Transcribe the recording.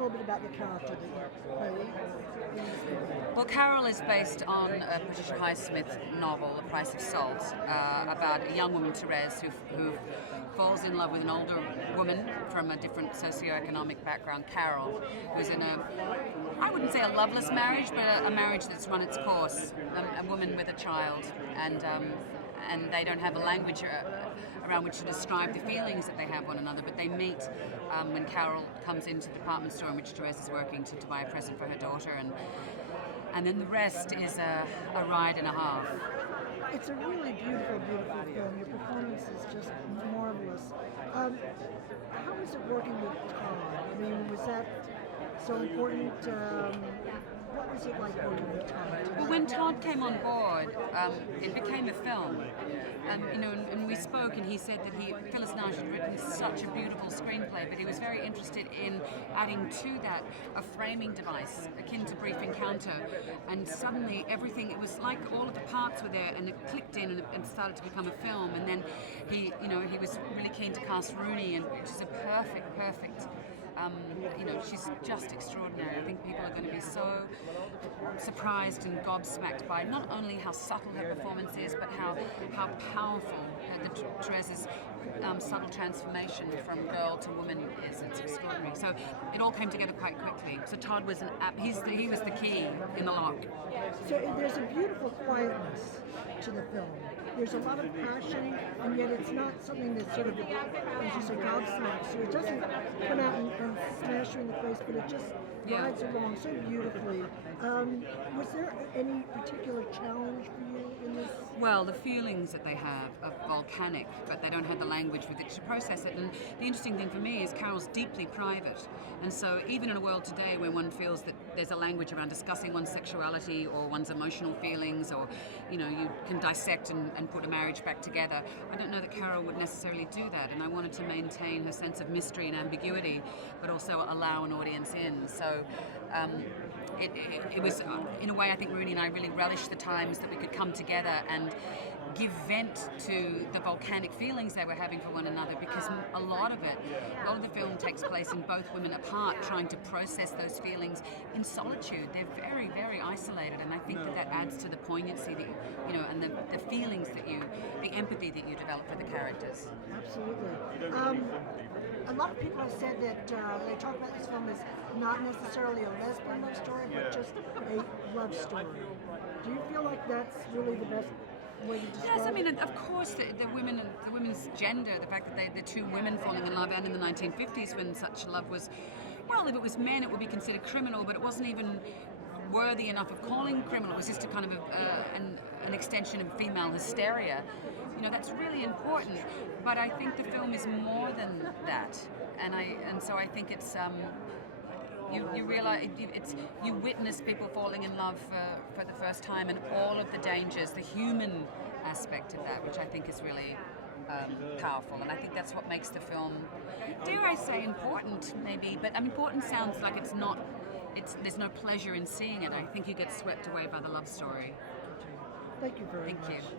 a little bit about the character that you play. Well, Carol is based on a Patricia Highsmith novel, The Price of Salt, about a young woman, Therese, who falls in love with an older woman from a different socioeconomic background, Carol, who's in I wouldn't say a loveless marriage, but a marriage that's run its course, a woman with a child, and they don't have a language around which to describe the feelings that they have one another, but they meet when Carol comes into the department store in which Therese is working to buy a present for her daughter, and then the rest is a ride and a half. It's a really beautiful, beautiful film. Your performance is just marvelous. How was it working with Todd? I mean, was that so important? What was it like working with Todd? Well, when Todd came on board, it became a film. And we spoke, and he said that Phyllis Nash had written such a beautiful screenplay, but he was very interested in adding to that a framing device akin to Brief Encounter. And suddenly everything, it was like all of the parts were there, and it clicked in and started to become a film. And then he was really keen to cast Rooney, and which is a perfect. She's just extraordinary. I think people are going to be so surprised and gobsmacked by not only how subtle her performance is, but how powerful Therese's subtle transformation from girl to woman is. It's extraordinary. So it all came together quite quickly. So Todd was he was the key in the lock. So there's a beautiful quietness to the film. There's a lot of passion, and yet it's not something that sort of, as you say, gobsmacks you. It doesn't come out and smash you in the face, but it just rides along so beautifully. Was there any particular challenge for you in this? Well, the feelings that they have are volcanic, but they don't have the language with which to process it. And the interesting thing for me is Carol's deeply private. And so even in a world today where one feels that there's a language around discussing one's sexuality or one's emotional feelings, or, you can dissect and put a marriage back together, I don't know that Carol would necessarily do that. And I wanted to maintain her sense of mystery and ambiguity, but also allow an audience in. So it was, in a way, I think Rooney and I really relished the times that we could come together and give vent to the volcanic feelings they were having for one another, because a lot of the film takes place in both women apart, trying to process those feelings in solitude. They're very, very isolated, and I think that adds to the poignancy that and the feelings the empathy that you develop for the characters. Absolutely. A lot of people have said that they talk about this film as not necessarily a lesbian love story, but just a love story. Do you feel like that's really the best way to describe it? Yes, I mean, of course, the women's gender, the fact that the two women falling in love, and in the 1950s when such love was, well, if it was men, it would be considered criminal, but it wasn't even worthy enough of calling criminal. It was just a kind of an extension of female hysteria. That's really important. But I think the film is more than that, and so I think it's you realize you witness people falling in love for the first time, and all of the dangers, the human aspect of that, which I think is really powerful, and I think that's what makes the film, dare I say, important, maybe. But important sounds like it's not. There's no pleasure in seeing it. I think you get swept away by the love story. Thank you very much. Thank you.